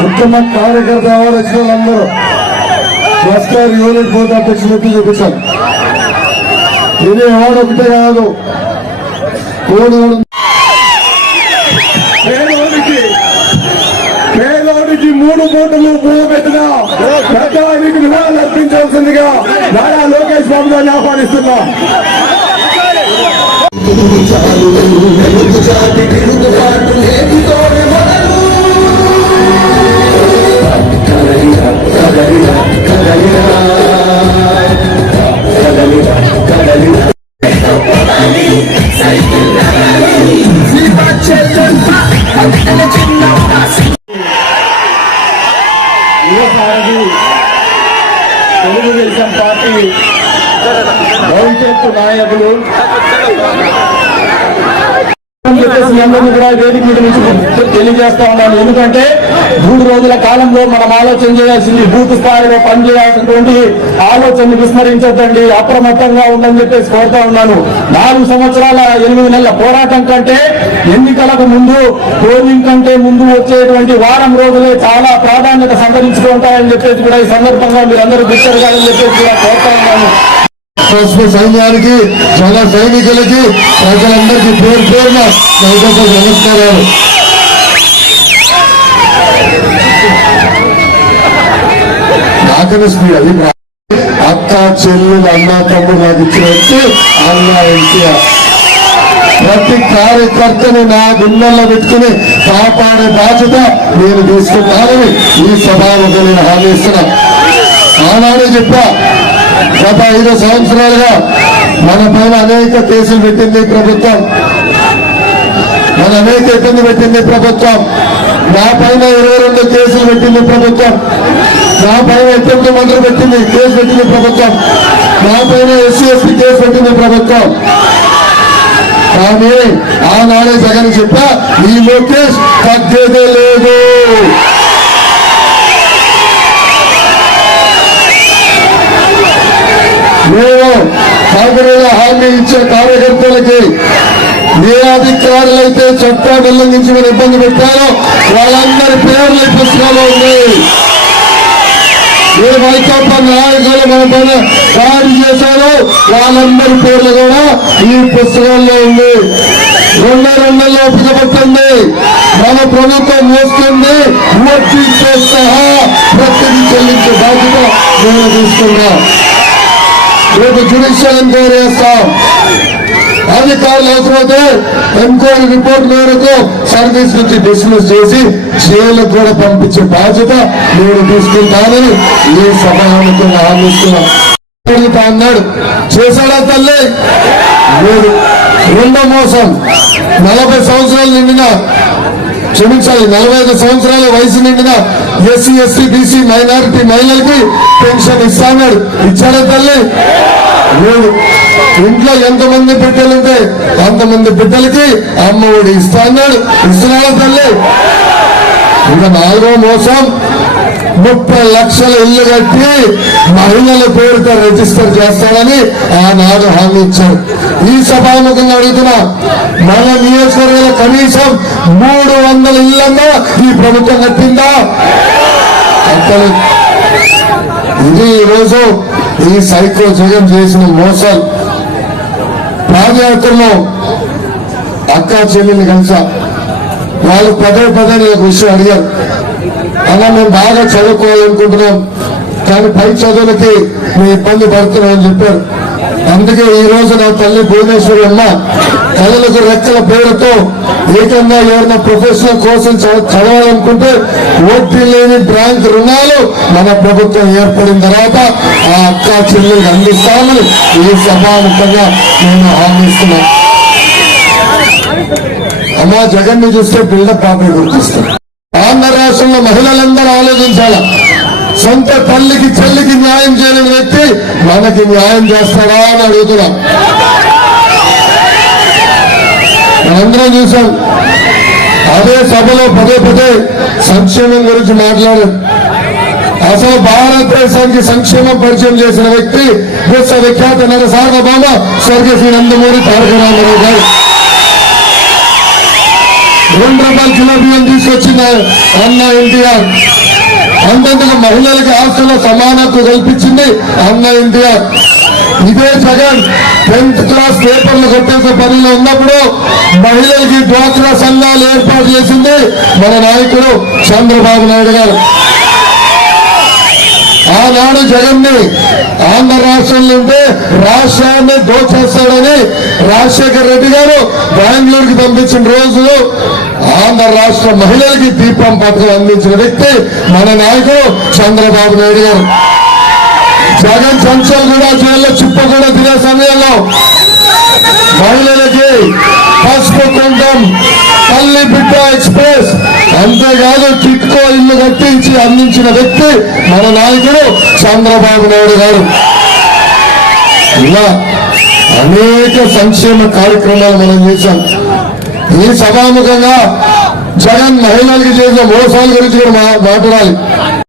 ఉత్తమ కార్యకర్త ఎవరు వచ్చిన వాళ్ళందరూ ఎస్ఆర్ యూనిట్ బోర్డు అధ్యక్షులకి చూపించాలి. ఇది ఎవరు ఒకటే కాదు. పేదోడికి పేదోడికి మూడు కోట్లు పువ్వు పెట్టిన పెద్దానికి నివాళులు అర్పించాల్సిందిగా నారా లోకేష్ బాబు గారిని ఆహ్వానిస్తున్నాం. యువసారథి తెలుగుదేశం పార్టీ భవిష్యత్తు నాయకులు. తెలియజేస్తా ఉన్నాను. ఎందుకంటే మూడు రోజుల కాలంలో మనం ఆలోచన చేయాల్సింది బూత్ స్థాయిలో పనిచేయాల్సినటువంటి ఆలోచనని విస్మరించొద్దండి. అప్రమత్తంగా ఉందని చెప్పేసి కోరుతా ఉన్నాను. నాలుగు సంవత్సరాల ఎనిమిది నెలల పోరాటం కంటే ఎన్నికలకు ముందు పోలింగ్ కంటే ముందు వచ్చేటువంటి వారం రోజులే చాలా ప్రాధాన్యత సంతరించుకుంటాయని చెప్పేసి కూడా ఈ సందర్భంగా మీరందరూ గుర్తెరగాలని చెప్పేసి కూడా కోరుతా ఉన్నాను సైన్యానికి జన సైనికులకి ప్రజలందరికీ పేరు పేరున నైవేద్య నమస్కారాలు. నాకనే స్పీడ్ అది అక్క చెల్లెలు అన్న తమ్ముడు నాకు ఇచ్చినట్టు అన్న ఎన్టీఆర్. ప్రతి కార్యకర్తని నా గుండెల్లో పెట్టుకుని కాపాడే బాధ్యత నేను తీసుకుంటానని ఈ సభాముఖం నేను హామీ ఇస్తున్నా. ఆనాడే చెప్పా గత ఐదు సంవత్సరాలుగా మన పైన అనేక కేసులు పెట్టింది ప్రభుత్వం. మన అనేక ఇబ్బంది పెట్టింది ప్రభుత్వం. నా పైన ఇరవై రెండు కేసులు పెట్టింది ప్రభుత్వం. నా పైన ఎటువంటి మంత్రులు పెట్టింది కేసు పెట్టింది ప్రభుత్వం. నా పైన ఎస్సీ ఎస్టీ కేసు పెట్టింది ప్రభుత్వం. కానీ ఆనాడే జగన్ చెప్పా ఈ లోకేష్ తగ్గేదే లేదు. మేము కాకినాడ హామీ ఇచ్చే కార్యకర్తలకి ఏ అధికారులైతే చట్టాన్ని ఉల్లంఘించి మీరు ఇబ్బంది పెట్టారో వాళ్ళందరి పేర్లు ఈ పుస్తకంలో ఉన్నాయి. ఏ వైకాపా నాయకులు మన పైన దాడి చేశారు. వాళ్ళందరి పేర్లు కూడా ఈ పుస్తకంలో ఉంది. రెండు రెండులో పిలబట్టింది మన ప్రభుత్వం మోస్తుంది. వడ్డీతో సహా ప్రతిదీ చెల్లించే బాధ్యత మేము తీసుకున్నాం. రేపు జ్యుడిషియల్ ఎంక్వైరీ చేస్తాం అధికారులు అవసరమైతే ఎంక్వైరీ రిపోర్ట్ మేరకు సర్వీస్ నుంచి డిస్మిస్ చేసి జైలుకు కూడా పంపించే బాధ్యత నేను తీసుకుంటానని ఈ సభాముఖంగా హామీస్తున్నాం అన్నాడు. చేశాడా తల్లి? లేదు. రెండో మోసం. నలభై సంవత్సరాలు నిండిన క్షమించాలి నలభై ఐదు సంవత్సరాల వయసు నిండిన ఎస్సీ ఎస్టీ బీసీ మైనారిటీ మహిళలకి పెన్షన్ ఇస్తాడు ఇచ్చాడా తల్లి? లేదు. ఇంట్లో ఎంతమంది బిడ్డలుంటే అంతమంది బిడ్డలకి అమ్మఒడి ఇస్తా అన్నాడు ఇస్తున్నాడు తల్లి? ఇంకా నాలుగో మోసం. ముప్పై లక్షల ఇల్లు కట్టి మహిళల పేరుతో రిజిస్టర్ చేస్తాడని ఆనాడు హామీ ఇచ్చారు. ఈ సభాముఖంగా అడుగుతున్నా మన నియోజకవర్గంలో కనీసం మూడు వందల ఇళ్ళన్నా ఈ ప్రభుత్వం కట్టిందా? ఇది ఈరోజు ఈ సైకో జగన్ చేసిన మోసాలు పాదయాత్రలో అక్క చెల్లెల్ని కలిసా. వాళ్ళు పదే పదే నేను విషయం అడిగారు. అలా మేము బాగా చదువుకోవాలనుకుంటున్నాం కానీ పై చదువులకి మేము ఇబ్బంది పడుతున్నామని చెప్పారు. అందుకే ఈ రోజు నా తల్లి భువనేశ్వరి అమ్మ కళలకు రెక్కల పేరుతో ఏకంగా ఎవరైనా ప్రొఫెషనల్ కోసం చదవాలనుకుంటే ఓటీ లేని బ్యాంక్ రుణాలు మన ప్రభుత్వం ఏర్పడిన తర్వాత ఆ అక్క చెల్లెలకు అందిస్తామని ఈ సభాముఖంగా నేను హామీస్తున్నా అమ్మా జగన్ని చూస్తే బిల్డప్ పాప గుర్తిస్తారు ఆంధ్ర రాష్ట్రంలో మహిళలందరూ ఆలోచించాల? సొంత తల్లికి చెల్లికి న్యాయం చేయని వ్యక్తి మనకి న్యాయం చేస్తాడా అని అడుగుతున్నాం. మనందరం చూసాం. అదే సభలో పదే పదే సంక్షేమం గురించి మాట్లాడారు. అసలు భారతదేశానికి సంక్షేమం పరిచయం చేసిన వ్యక్తి విశ్వ విశ్వవిఖ్యాత నట సార్వభౌమ స్వర్గీయ శ్రీ నందమూరి తారక రామారావు గారు. రెండు రూపాయల కిలో బియ్యం తీసుకొచ్చిన అన్న ఎన్టీఆర్. అంతేందుకు మహిళలకు ఆస్తుల సమానత్వం కల్పించింది అన్న ఎన్టీఆర్. ఇదే జగన్ టెన్త్ క్లాస్ పేపర్లు కొట్టేసే పనిలో ఉన్నప్పుడు మహిళలకి డ్వాక్రా సంఘాలు ఏర్పాటు చేసింది మన నాయకుడు చంద్రబాబు నాయుడు గారు. ఆనాడు జగన్ని ఆంధ్ర రాష్ట్రంలో ఉంటే రాష్ట్రాన్ని దోచేస్తాడని రాజశేఖర్ రెడ్డి గారు బెంగళూరుకి పంపించిన రోజులు ఆంధ్ర రాష్ట్ర మహిళలకి దీపం పథకం అందించిన వ్యక్తి మన నాయకుడు చంద్రబాబు నాయుడు గారు. జగన్ సంచల్ కూడా జైల్లో చిప్ప కూడా తినే సమయంలో మహిళలకి పసుపు కుండం తల్లి బిడ్డ ఎక్స్ప్రెస్ అంతేకాదు టిట్కో ఇల్లు కట్టించి అందించిన వ్యక్తి మన నాయకుడు చంద్రబాబు నాయుడు గారు. ఇలా అనేక సంక్షేమ కార్యక్రమాలు మనం చేశాం. ఈ సభాముఖంగా జగన్ మహిళలకి చేసిన మోసాల గురించి కూడా మాట్లాడాలి.